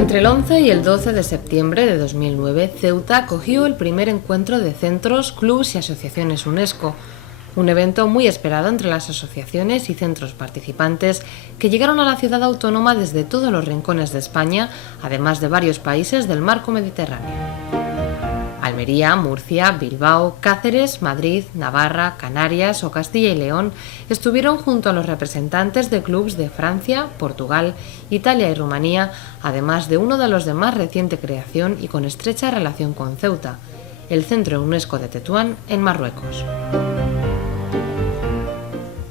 Entre el 11 y el 12 de septiembre de 2009, Ceuta acogió el primer encuentro de centros, clubs y asociaciones UNESCO, un evento muy esperado entre las asociaciones y centros participantes que llegaron a la ciudad autónoma desde todos los rincones de España, además de varios países del marco mediterráneo. Almería, Murcia, Bilbao, Cáceres, Madrid, Navarra, Canarias o Castilla y León estuvieron junto a los representantes de clubs de Francia, Portugal, Italia y Rumanía, además de uno de los de más reciente creación y con estrecha relación con Ceuta, el Centro UNESCO de Tetuán, en Marruecos.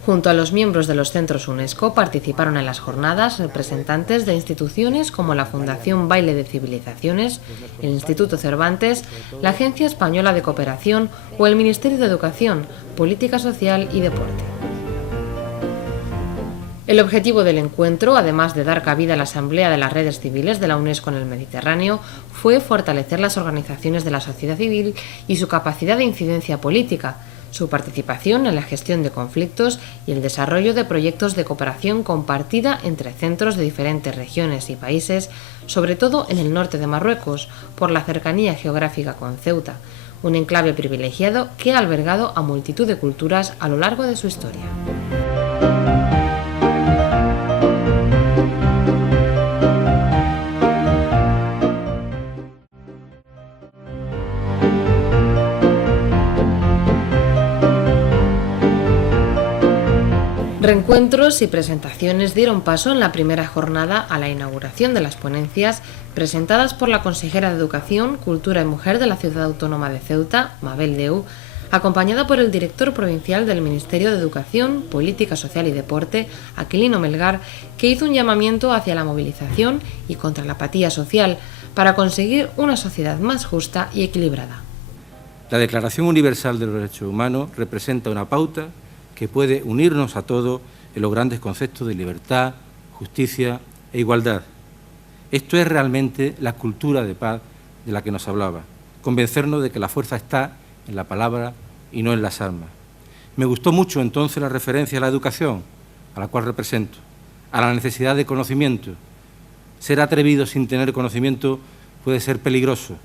Junto a los miembros de los centros UNESCO participaron en las jornadas representantes de instituciones como la Fundación Baile de Civilizaciones, el Instituto Cervantes, la Agencia Española de Cooperación o el Ministerio de Educación, Política Social y Deporte. El objetivo del encuentro, además de dar cabida a la Asamblea de las Redes Civiles de la UNESCO en el Mediterráneo, fue fortalecer las organizaciones de la sociedad civil y su capacidad de incidencia política, su participación en la gestión de conflictos y el desarrollo de proyectos de cooperación compartida entre centros de diferentes regiones y países, sobre todo en el norte de Marruecos, por la cercanía geográfica con Ceuta, un enclave privilegiado que ha albergado a multitud de culturas a lo largo de su historia. Reencuentros y presentaciones dieron paso en la primera jornada a la inauguración de las ponencias presentadas por la consejera de Educación, Cultura y Mujer de la Ciudad Autónoma de Ceuta, Mabel Deu, acompañada por el director provincial del Ministerio de Educación, Política Social y Deporte, Aquilino Melgar, que hizo un llamamiento hacia la movilización y contra la apatía social para conseguir una sociedad más justa y equilibrada. La Declaración Universal de los Derechos Humanos representa una pauta que puede unirnos a todos en los grandes conceptos de libertad, justicia e igualdad. Esto es realmente la cultura de paz de la que nos hablaba, convencernos de que la fuerza está en la palabra y no en las armas. Me gustó mucho entonces la referencia a la educación, a la cual represento, a la necesidad de conocimiento. Ser atrevido sin tener conocimiento puede ser peligroso.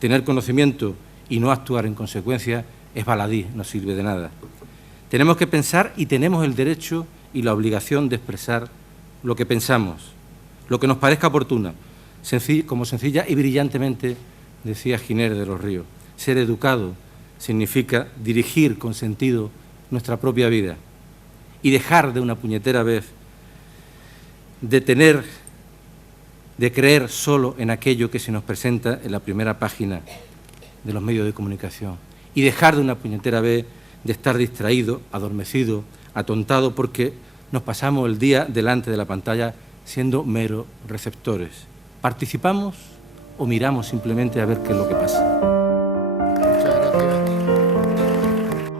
Tener conocimiento y no actuar en consecuencia es baladí, no sirve de nada. Tenemos que pensar y tenemos el derecho y la obligación de expresar lo que pensamos, lo que nos parezca oportuno, como sencilla y brillantemente decía Giner de los Ríos. Ser educado significa dirigir con sentido nuestra propia vida y dejar de una puñetera vez de creer solo en aquello que se nos presenta en la primera página de los medios de comunicación y dejar de una puñetera vez de estar distraído, adormecido, atontado, porque nos pasamos el día delante de la pantalla siendo meros receptores. ¿Participamos o miramos simplemente a ver qué es lo que pasa?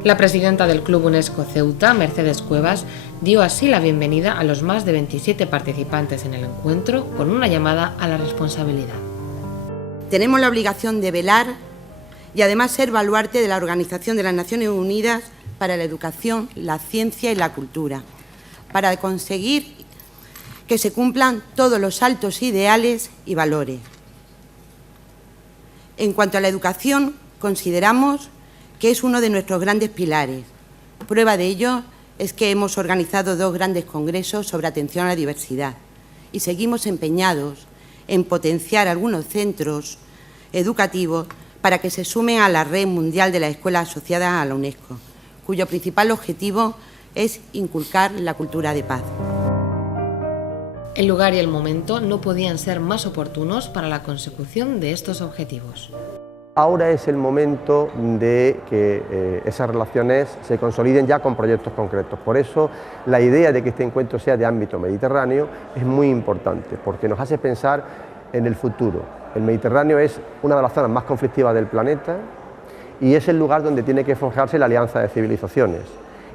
La presidenta del Club UNESCO Ceuta, Mercedes Cuevas, dio así la bienvenida a los más de 27 participantes en el encuentro con una llamada a la responsabilidad. Tenemos la obligación de velar y además ser baluarte de la Organización de las Naciones Unidas para la Educación, la Ciencia y la Cultura, para conseguir que se cumplan todos los altos ideales y valores. En cuanto a la educación, consideramos que es uno de nuestros grandes pilares. Prueba de ello es que hemos organizado 2 grandes congresos sobre atención a la diversidad y seguimos empeñados en potenciar algunos centros educativos para que se sumen a la red mundial de las escuelas asociadas a la UNESCO, cuyo principal objetivo es inculcar la cultura de paz. El lugar y el momento no podían ser más oportunos para la consecución de estos objetivos. Ahora es el momento de que esas relaciones se consoliden ya con proyectos concretos. Por eso la idea de que este encuentro sea de ámbito mediterráneo es muy importante, porque nos hace pensar en el futuro. El Mediterráneo es una de las zonas más conflictivas del planeta y es el lugar donde tiene que forjarse la alianza de civilizaciones.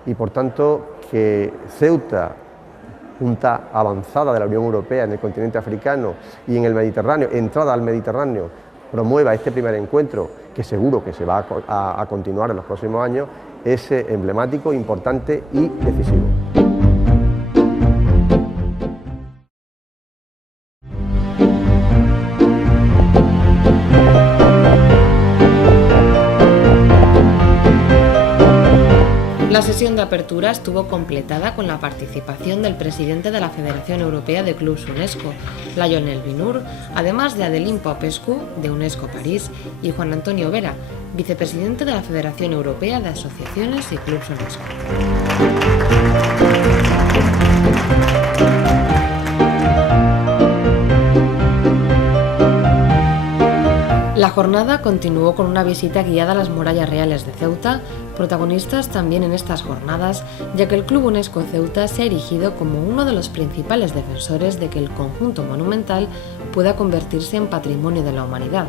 Y por tanto, que Ceuta, punta avanzada de la Unión Europea en el continente africano y en el Mediterráneo, entrada al Mediterráneo, promueva este primer encuentro, que seguro que se va a continuar en los próximos años, es emblemático, importante y decisivo. La sesión de apertura estuvo completada con la participación del presidente de la Federación Europea de Clubs UNESCO, Lionel Binur, además de Adeline Popescu, de UNESCO París, y Juan Antonio Vera, vicepresidente de la Federación Europea de Asociaciones y Clubs UNESCO. La jornada continuó con una visita guiada a las murallas reales de Ceuta, protagonistas también en estas jornadas, ya que el Club UNESCO Ceuta se ha erigido como uno de los principales defensores de que el conjunto monumental pueda convertirse en patrimonio de la humanidad.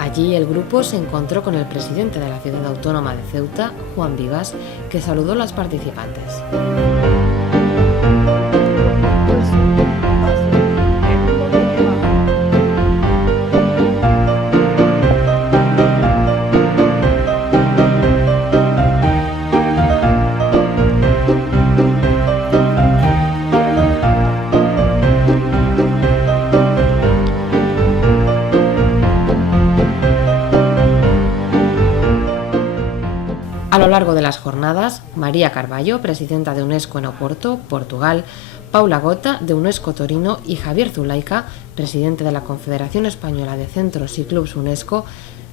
Allí el grupo se encontró con el presidente de la ciudad autónoma de Ceuta, Juan Vivas, que saludó a los participantes. A lo largo de las jornadas, María Carballo, presidenta de UNESCO en Oporto, Portugal, Paula Gota, de UNESCO Torino, y Javier Zulaika, presidente de la Confederación Española de Centros y Clubs UNESCO,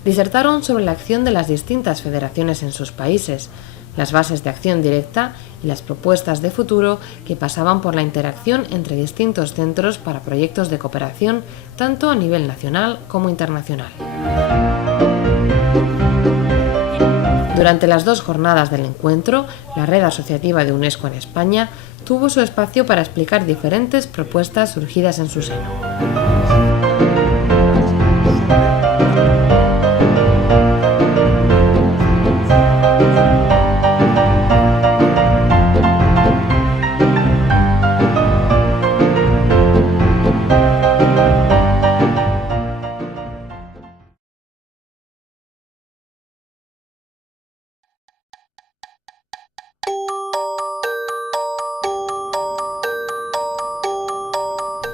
disertaron sobre la acción de las distintas federaciones en sus países, las bases de acción directa y las propuestas de futuro que pasaban por la interacción entre distintos centros para proyectos de cooperación, tanto a nivel nacional como internacional. Durante las 2 jornadas del encuentro, la red asociativa de UNESCO en España tuvo su espacio para explicar diferentes propuestas surgidas en su seno.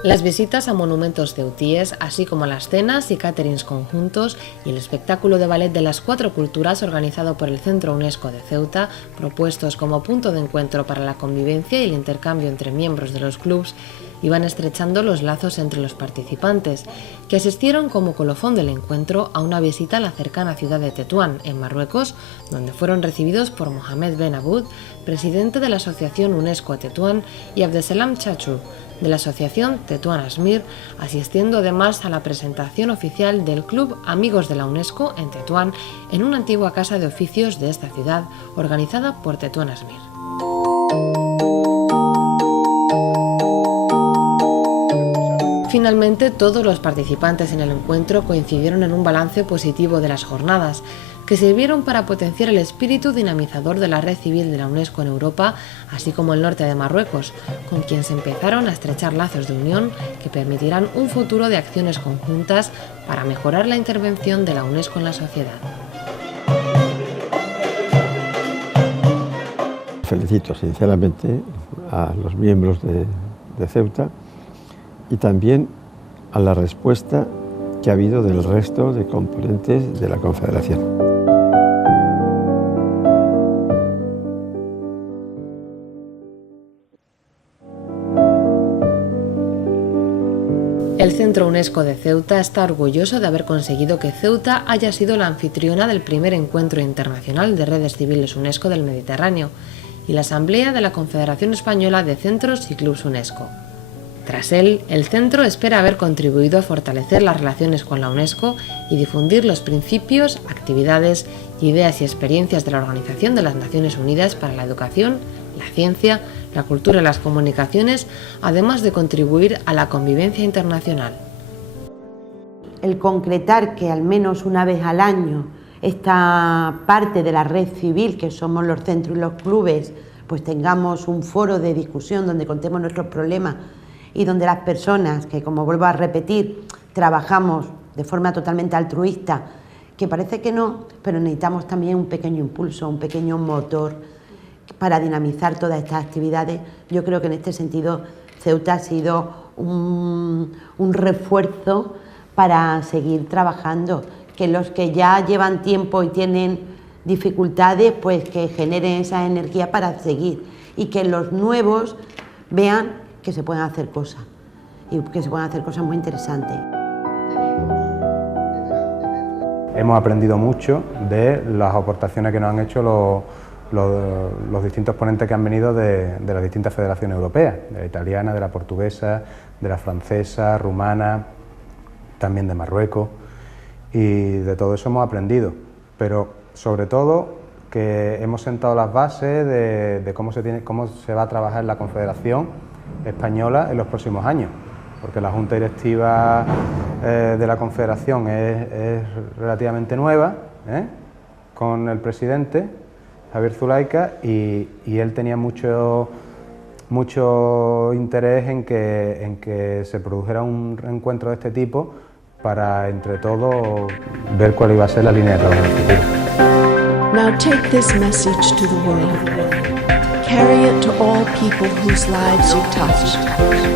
Las visitas a monumentos ceutíes, así como las cenas y caterings conjuntos y el espectáculo de ballet de las 4 culturas organizado por el Centro UNESCO de Ceuta, propuestos como punto de encuentro para la convivencia y el intercambio entre miembros de los clubs, iban estrechando los lazos entre los participantes, que asistieron como colofón del encuentro a una visita a la cercana ciudad de Tetuán, en Marruecos, donde fueron recibidos por Mohamed Ben Aboud, presidente de la Asociación UNESCO Tetuán, y Abdeselam Chachou, de la Asociación Tetuán Asmir, asistiendo además a la presentación oficial del Club Amigos de la UNESCO en Tetuán, en una antigua casa de oficios de esta ciudad, organizada por Tetuán Asmir. Finalmente, todos los participantes en el encuentro coincidieron en un balance positivo de las jornadas, que sirvieron para potenciar el espíritu dinamizador de la red civil de la UNESCO en Europa, así como el norte de Marruecos, con quien se empezaron a estrechar lazos de unión que permitirán un futuro de acciones conjuntas para mejorar la intervención de la UNESCO en la sociedad. Felicito sinceramente a los miembros de Ceuta y también a la respuesta que ha habido del resto de componentes de la Confederación. El Centro UNESCO de Ceuta está orgulloso de haber conseguido que Ceuta haya sido la anfitriona del primer encuentro internacional de redes civiles UNESCO del Mediterráneo y la Asamblea de la Confederación Española de Centros y Clubs UNESCO. Tras él, el centro espera haber contribuido a fortalecer las relaciones con la UNESCO y difundir los principios, actividades, ideas y experiencias de la Organización de las Naciones Unidas para la Educación, la Ciencia, la Cultura y las Comunicaciones, además de contribuir a la convivencia internacional. El concretar que al menos una vez al año esta parte de la red civil, que somos los centros y los clubes, pues tengamos un foro de discusión donde contemos nuestros problemas y donde las personas, que como vuelvo a repetir, trabajamos de forma totalmente altruista, que parece que no, pero necesitamos también un pequeño impulso, un pequeño motor para dinamizar todas estas actividades. Yo creo que en este sentido Ceuta ha sido un refuerzo para seguir trabajando, que los que ya llevan tiempo y tienen dificultades pues que generen esa energía para seguir y que los nuevos vean que se pueden hacer cosas y que se pueden hacer cosas muy interesantes. Hemos aprendido mucho de las aportaciones que nos han hecho los distintos ponentes que han venido de las distintas federaciones europeas, de la italiana, de la portuguesa, de la francesa, rumana, también de Marruecos, y de todo eso hemos aprendido, pero sobre todo que hemos sentado las bases de cómo se va a trabajar la Confederación Española en los próximos años, porque la Junta Directiva de la Confederación es relativamente nueva, con el presidente Javier Zulaika, y él tenía mucho interés en que se produjera un encuentro de este tipo para, entre todos, ver cuál iba a ser la línea de trabajo en el futuro. Now take this message to the world. Carry it to all people whose lives you touch.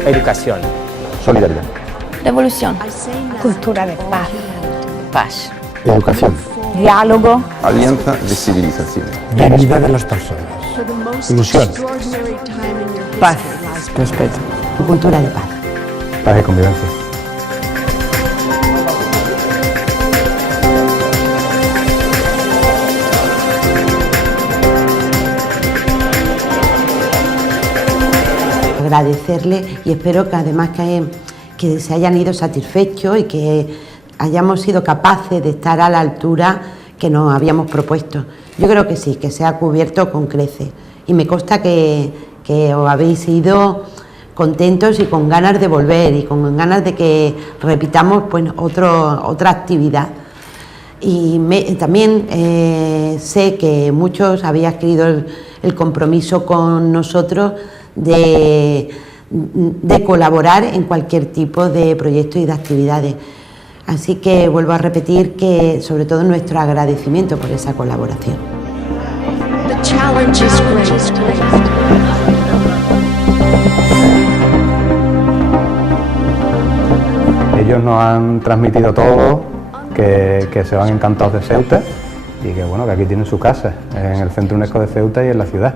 Educación. Solidaridad. Revolución. Cultura de paz. Paz. Educación. Diálogo. Alianza de civilización. Dignidad de las personas. Ilusión. Paz. Respeto. Cultura de paz. Paz y convivencia. Agradecerle y espero que además que se hayan ido satisfechos y que hayamos sido capaces de estar a la altura que nos habíamos propuesto. Yo creo que sí, que se ha cubierto con creces y me consta que os habéis ido contentos y con ganas de volver y con ganas de que repitamos pues otra actividad. Y también sé que muchos habéis adquirido el compromiso con nosotros de colaborar en cualquier tipo de proyecto y de actividades. Así que vuelvo a repetir que sobre todo nuestro agradecimiento por esa colaboración. The challenge is great. Ellos nos han transmitido todo, que se van encantados de Ceuta y que bueno, que aquí tienen su casa, en el Centro UNESCO de Ceuta y en la ciudad.